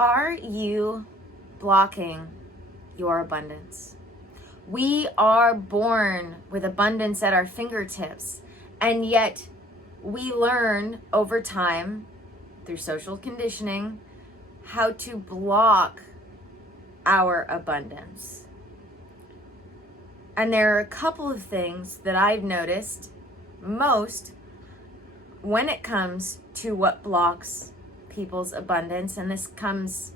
Are you blocking your abundance? We are born with abundance at our fingertips, and yet we learn over time through social conditioning how to block our abundance. And there are a couple of things that I've noticed most when it comes to what blocks people's abundance, and this comes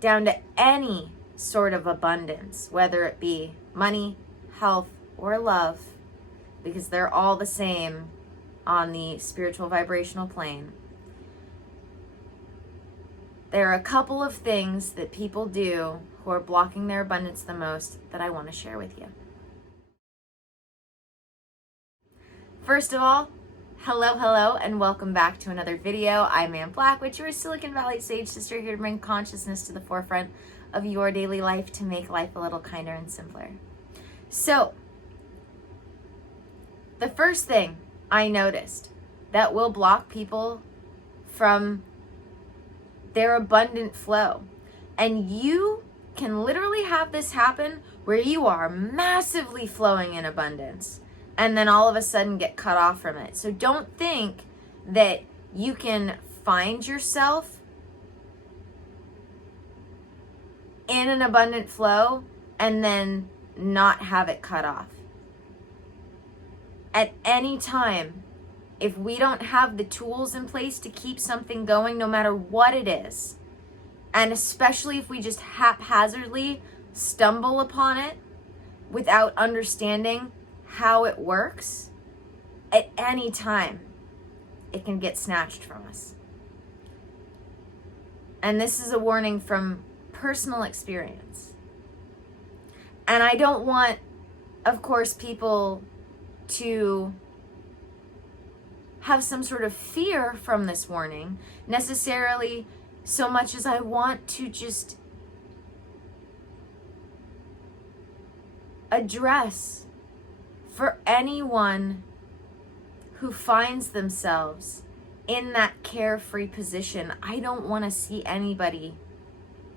down to any sort of abundance, whether it be money, health, or love, because they're all the same on the spiritual vibrational plane. There are a couple of things that people do who are blocking their abundance the most that I want to share with you. First of all, hello, and welcome back to another video. I'm Ann Blackwitch, your Silicon Valley Sage Sister, here to bring consciousness to the forefront of your daily life to make life a little kinder and simpler. So, the first thing I noticed that will block people from their abundant flow, and you can literally have this happen where you are massively flowing in abundance and then all of a sudden get cut off from it. So don't think that you can find yourself in an abundant flow and then not have it cut off. At any time, if we don't have the tools in place to keep something going, no matter what it is, and especially if we just haphazardly stumble upon it without understanding how it works, at any time, it can get snatched from us. And this is a warning from personal experience. And I don't want, of course, people to have some sort of fear from this warning necessarily, so much as I want to just address for anyone who finds themselves in that carefree position. I don't want to see anybody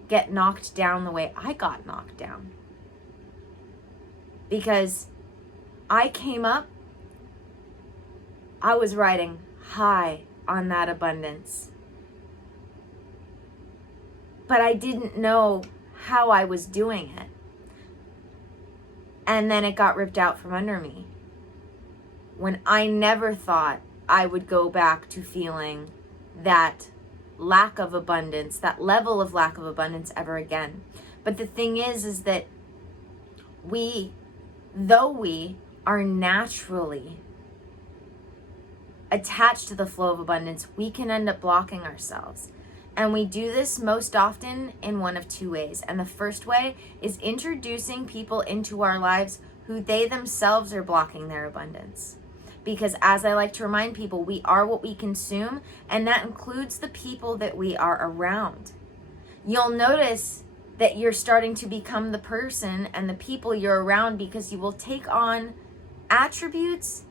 get knocked down the way I got knocked down, because I came up, I was riding high on that abundance, but I didn't know how I was doing it. And then it got ripped out from under me when I never thought I would go back to feeling that lack of abundance, that level of lack of abundance ever again. But the thing is that though we are naturally attached to the flow of abundance, we can end up blocking ourselves. And we do this most often in one of two ways. And the first way is introducing people into our lives who they themselves are blocking their abundance. Because as I like to remind people, we are what we consume, and that includes the people that we are around. You'll notice that you're starting to become the person and the people you're around, because you will take on attributes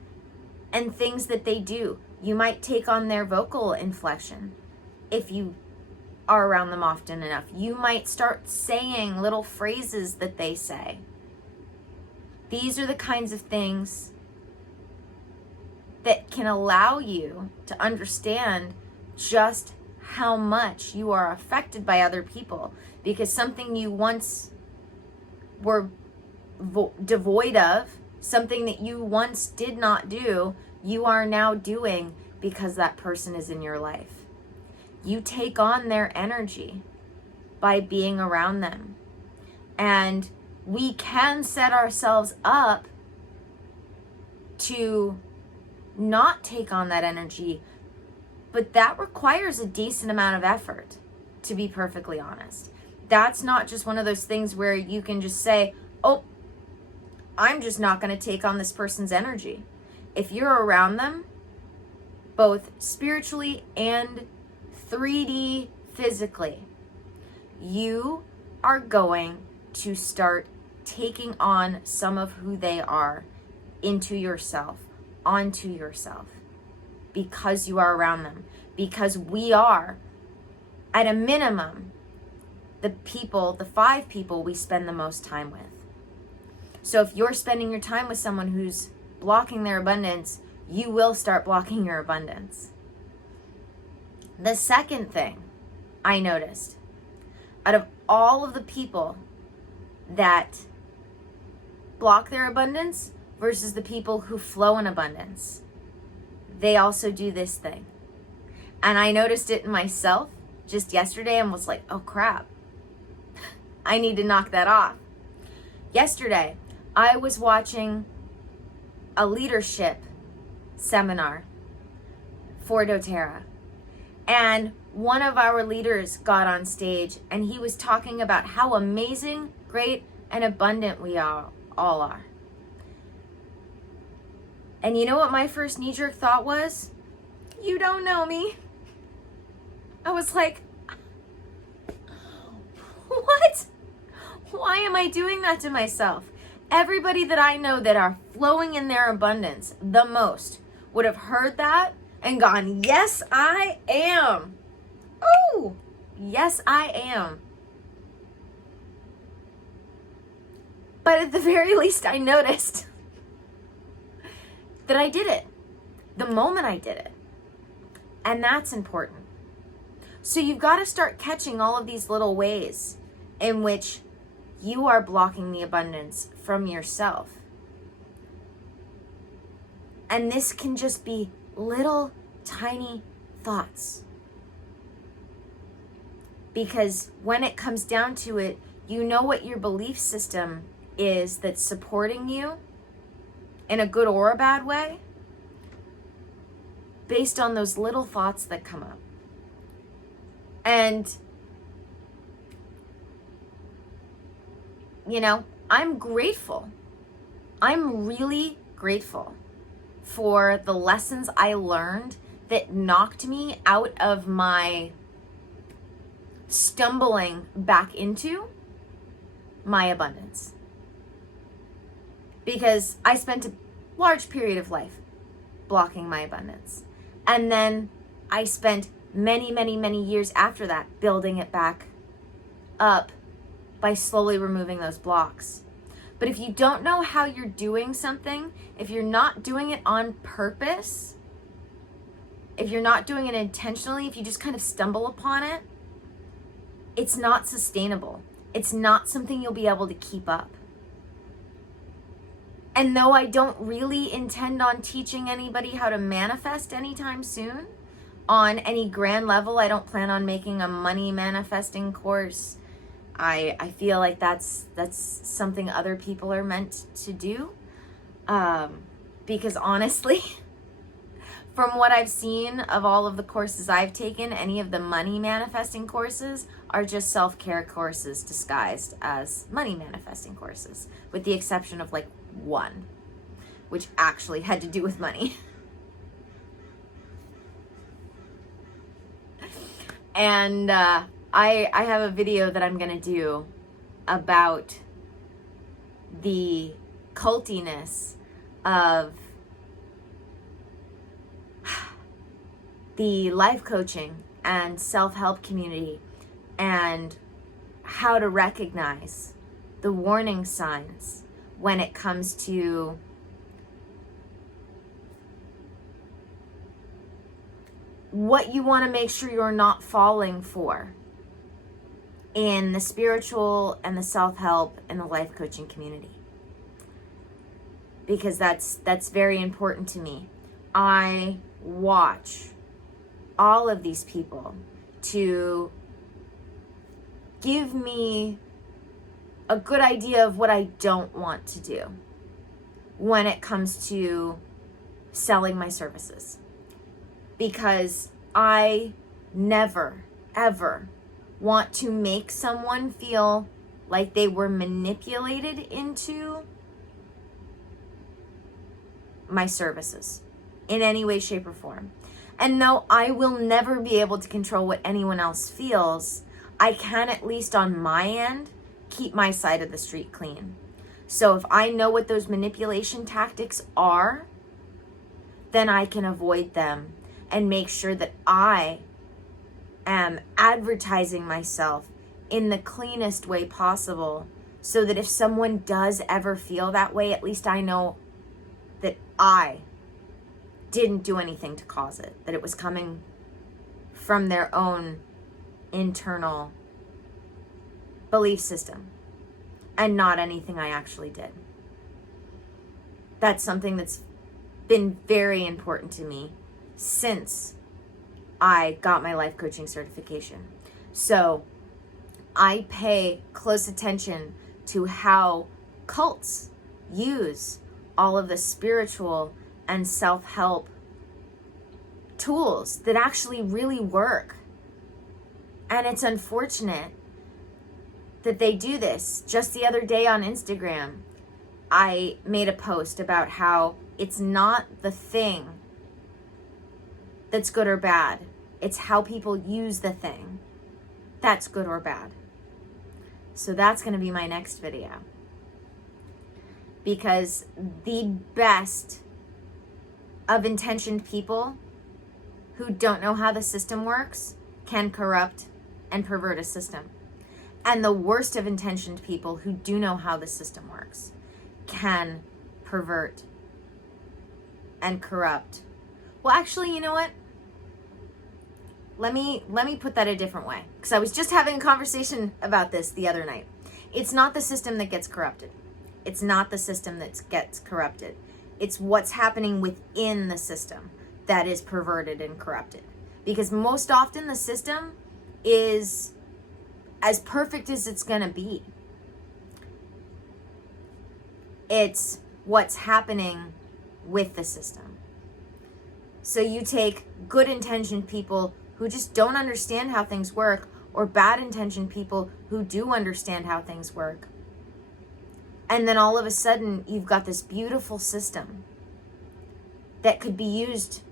and things that they do. You might take on their vocal inflection if you are around them often enough. You might start saying little phrases that they say. These are the kinds of things that can allow you to understand just how much you are affected by other people, because something you once were devoid of, something that you once did not do, you are now doing because that person is in your life. You take on their energy by being around them. And we can set ourselves up to not take on that energy, but that requires a decent amount of effort, to be perfectly honest. That's not just one of those things where you can just say, oh, I'm just not going to take on this person's energy. If you're around them, both spiritually and 3D physically, you are going to start taking on some of who they are into yourself, onto yourself, because you are around them. Because we are, at a minimum, the 5 people we spend the most time with. So if you're spending your time with someone who's blocking their abundance, you will start blocking your abundance. The second thing I noticed, out of all of the people that block their abundance versus the people who flow in abundance, they also do this thing. And I noticed it in myself just yesterday and was like, oh crap, I need to knock that off. Yesterday, I was watching a leadership seminar for dōTERRA. And one of our leaders got on stage and he was talking about how amazing, great, and abundant we all are. And you know what my first knee-jerk thought was? You don't know me. I was like, what? Why am I doing that to myself? Everybody that I know that are flowing in their abundance the most would have heard that and gone, yes, I am. Oh, yes, I am. But at the very least, I noticed that I did it the moment I did it. And that's important. So you've got to start catching all of these little ways in which you are blocking the abundance from yourself. And this can just be little tiny thoughts. Because when it comes down to it, you know what your belief system is that's supporting you in a good or a bad way based on those little thoughts that come up. And you know, I'm grateful. I'm really grateful for the lessons I learned that knocked me out of my stumbling back into my abundance. Because I spent a large period of life blocking my abundance. And then I spent many, many, many years after that building it back up by slowly removing those blocks. But if you don't know how you're doing something, if you're not doing it on purpose, if you're not doing it intentionally, if you just kind of stumble upon it, it's not sustainable. It's not something you'll be able to keep up. And though I don't really intend on teaching anybody how to manifest anytime soon, on any grand level, I don't plan on making a money manifesting course. I feel like that's something other people are meant to do. Because honestly, from what I've seen of all of the courses I've taken, any of the money manifesting courses are just self-care courses disguised as money manifesting courses, with the exception of like one, which actually had to do with money. And I have a video that I'm going to do about the cultiness of the life coaching and self-help community, and how to recognize the warning signs when it comes to what you want to make sure you're not falling for in the spiritual and the self-help and the life coaching community. Because that's very important to me. I watch all of these people to give me a good idea of what I don't want to do when it comes to selling my services. Because I never, ever want to make someone feel like they were manipulated into my services in any way, shape, or form. And though I will never be able to control what anyone else feels, I can, at least on my end, keep my side of the street clean. So if I know what those manipulation tactics are, then I can avoid them and make sure that I am advertising myself in the cleanest way possible, so that if someone does ever feel that way, at least I know that I didn't do anything to cause it, that it was coming from their own internal belief system and not anything I actually did. That's something that's been very important to me since I got my life coaching certification. So I pay close attention to how cults use all of the spiritual and self-help tools that actually really work. And it's unfortunate that they do this. Just the other day on Instagram, I made a post about how it's not the thing that's good or bad. It's how people use the thing that's good or bad. So that's going to be my next video. Because the best of intentioned people who don't know how the system works can corrupt and pervert a system. And the worst of intentioned people who do know how the system works can pervert and corrupt. Well, actually, you know what? Let me put that a different way, because I was just having a conversation about this the other night. It's not the system that gets corrupted. It's not the system that gets corrupted. It's what's happening within the system that is perverted and corrupted. Because most often the system is as perfect as it's going to be. It's what's happening with the system. So you take good intentioned people who just don't understand how things work, or bad intentioned people who do understand how things work. And then all of a sudden, you've got this beautiful system that could be used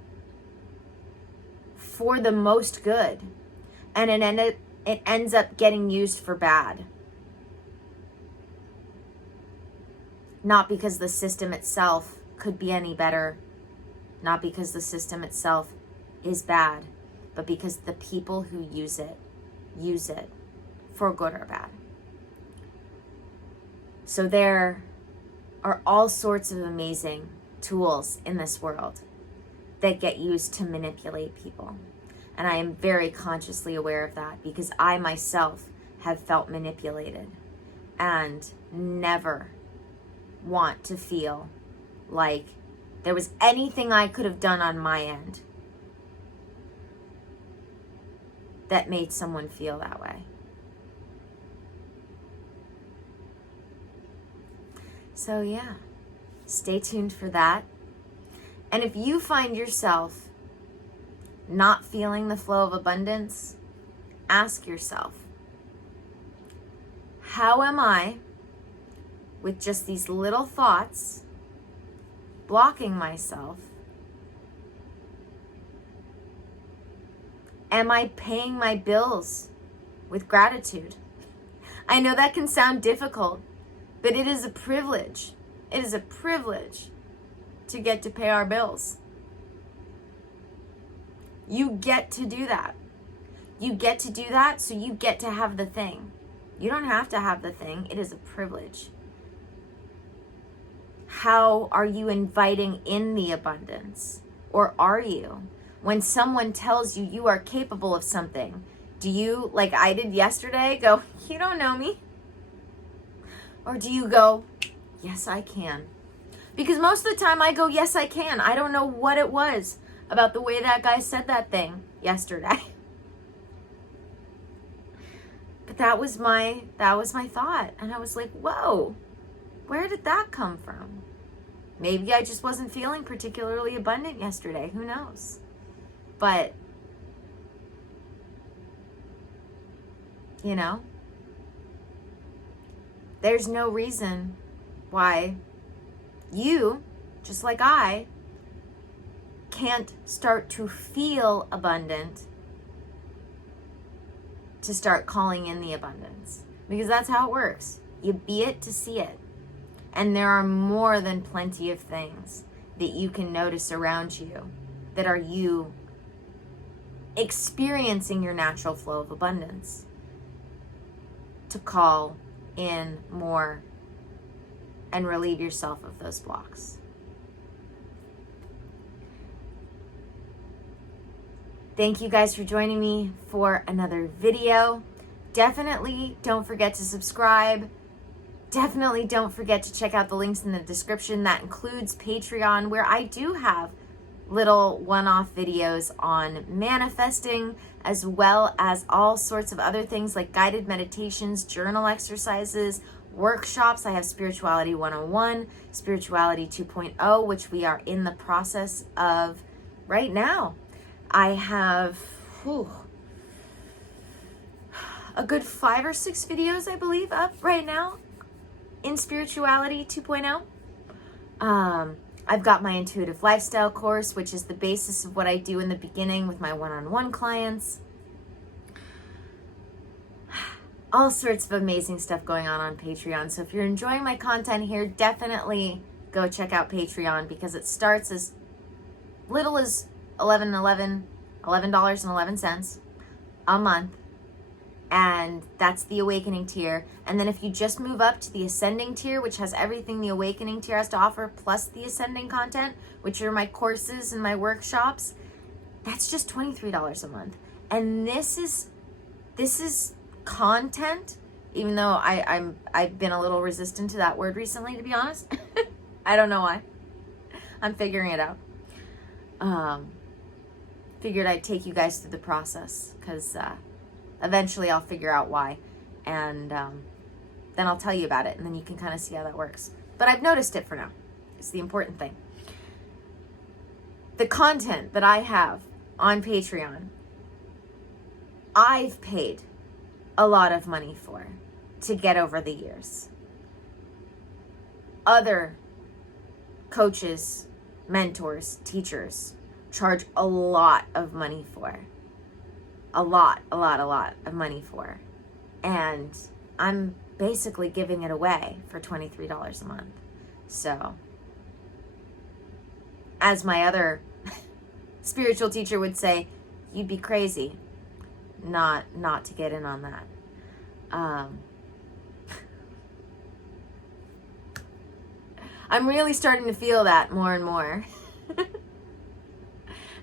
for the most good. And it ends up getting used for bad. Not because the system itself could be any better. Not because the system itself is bad. But because the people who use it for good or bad. So there are all sorts of amazing tools in this world that get used to manipulate people. And I am very consciously aware of that, because I myself have felt manipulated and never want to feel like there was anything I could have done on my end that made someone feel that way. So yeah, stay tuned for that. And if you find yourself not feeling the flow of abundance, ask yourself, how am I, with just these little thoughts, blocking myself? Am I paying my bills with gratitude? I know that can sound difficult, but it is a privilege. It is a privilege to get to pay our bills. You get to do that. You get to do that, so you get to have the thing. You don't have to have the thing. It is a privilege. How are you inviting in the abundance? Or are you? When someone tells you you are capable of something, do you, like I did yesterday, go, you don't know me? Or do you go, yes, I can? Because most of the time I go, yes, I can. I don't know what it was about the way that guy said that thing yesterday. But that was my thought. And I was like, whoa, where did that come from? Maybe I just wasn't feeling particularly abundant yesterday. Who knows? But, you know, there's no reason why you, just like I, can't start to feel abundant to start calling in the abundance. Because that's how it works. You be it to see it. And there are more than plenty of things that you can notice around you that are you experiencing your natural flow of abundance. to call in more and relieve yourself of those blocks. Thank you guys for joining me for another video. Definitely don't forget to subscribe. Definitely don't forget to check out the links in the description. That includes Patreon, where I do have little one-off videos on manifesting, as well as all sorts of other things like guided meditations, journal exercises, workshops. I have Spirituality 101, Spirituality 2.0, which we are in the process of right now. I have a good 5 or 6 videos, I believe, up right now in Spirituality 2.0. I've got my intuitive lifestyle course, which is the basis of what I do in the beginning with my one-on-one clients. All sorts of amazing stuff going on Patreon. So if you're enjoying my content here, definitely go check out Patreon, because it starts as little as $11.11 a month. And that's the awakening tier. And then if you just move up to the ascending tier, which has everything the awakening tier has to offer, plus the ascending content, which are my courses and my workshops, that's just $23 a month. And this is content, even though I've been a little resistant to that word recently, to be honest. I don't know why. I'm figuring it out. Figured I'd take you guys through the process, because eventually I'll figure out why, and then I'll tell you about it, and then you can kind of see how that works. But I've noticed it for now. It's the important thing. The content that I have on Patreon, I've paid a lot of money for to get over the years. Other coaches, mentors, teachers charge a lot of money for. A lot of money for. And I'm basically giving it away for $23 a month. So, as my other spiritual teacher would say, you'd be crazy not to get in on that. I'm really starting to feel that more and more.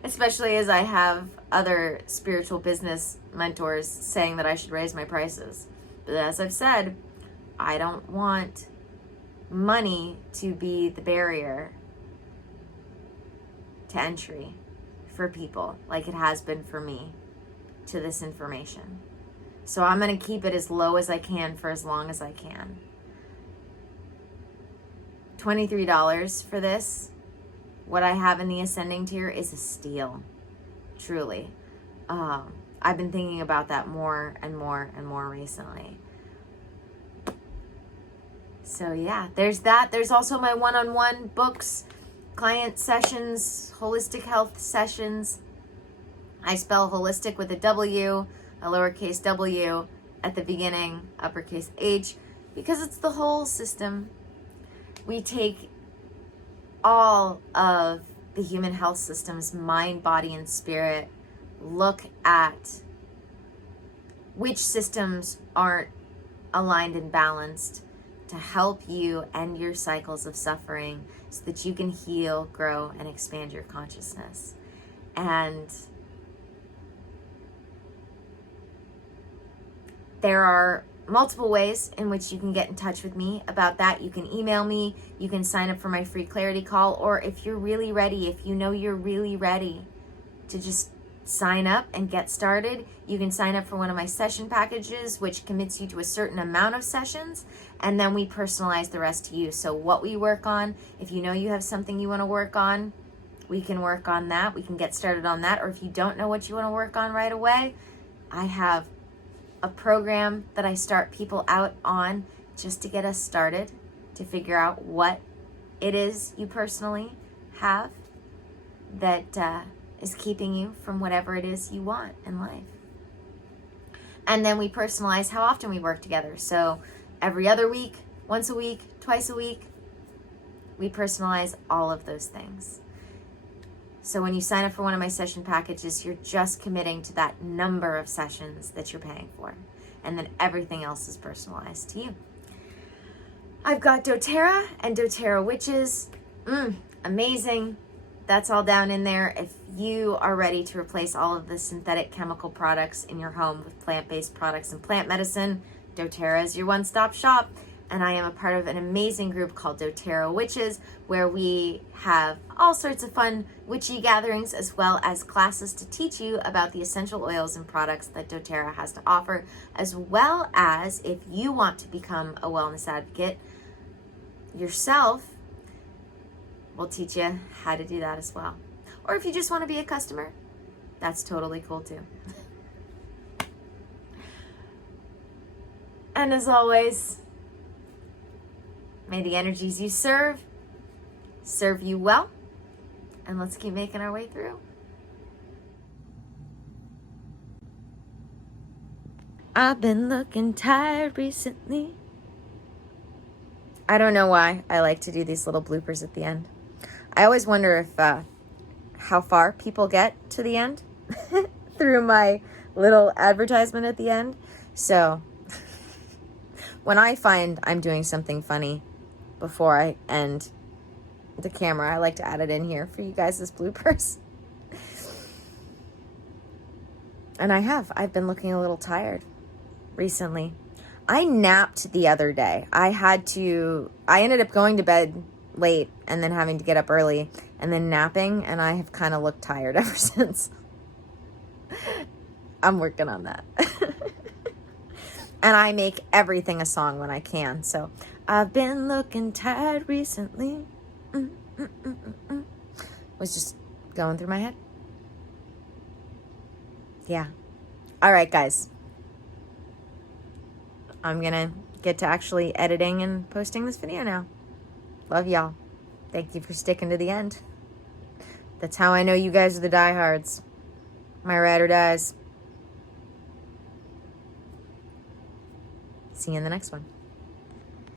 Especially as I have other spiritual business mentors saying that I should raise my prices. But as I've said, I don't want money to be the barrier to entry for people, like it has been for me, to this information. So I'm going to keep it as low as I can for as long as I can. $23 for this. What I have in the ascending tier is a steal, truly. I've been thinking about that more and more recently. So yeah, there's that. There's also my one-on-one books, client sessions, holistic health sessions. I spell holistic with a W, a lowercase w at the beginning, uppercase H, because it's the whole system. We take all of the human health systems, mind, body, and spirit, look at which systems aren't aligned and balanced to help you end your cycles of suffering so that you can heal, grow, and expand your consciousness. And there are multiple ways in which you can get in touch with me about that. You can email me, you can sign up for my free clarity call, or if you're really ready, if you know you're really ready to just sign up and get started, you can sign up for one of my session packages, which commits you to a certain amount of sessions, and then we personalize the rest to you. So what we work on, if you know you have something you want to work on, we can work on that. We can get started on that. Or if you don't know what you want to work on right away, I have a program that I start people out on just to get us started, to figure out what it is you personally have that is keeping you from whatever it is you want in life. And then we personalize how often we work together. So every other week, once a week, twice a week, we personalize all of those things. So when you sign up for one of my session packages, you're just committing to that number of sessions that you're paying for. and then everything else is personalized to you. I've got doTERRA and doTERRA Witches. Amazing. That's all down in there. If you are ready to replace all of the synthetic chemical products in your home with plant-based products and plant medicine, doTERRA is your one-stop shop. And I am a part of an amazing group called dōTERRA Witches, where we have all sorts of fun witchy gatherings, as well as classes to teach you about the essential oils and products that doTERRA has to offer, as well as if you want to become a wellness advocate yourself, we'll teach you how to do that as well. Or if you just want to be a customer, that's totally cool too. And as always, may the energies you serve you well, and let's keep making our way through. I've been looking tired recently. I don't know why I like to do these little bloopers at the end. I always wonder if how far people get to the end through my little advertisement at the end. So when I find I'm doing something funny before I end the camera, I like to add it in here for you guys as bloopers. And I've been looking a little tired recently. I napped the other day. I ended up going to bed late and then having to get up early and then napping, and I have kind of looked tired ever since. I'm working on that. And I make everything a song when I can. So I've been looking tired recently. Was just going through my head. Yeah. All right, guys. I'm going to get to actually editing and posting this video now. Love y'all. Thank you for sticking to the end. That's how I know you guys are the diehards. My ride or dies. See you in the next one.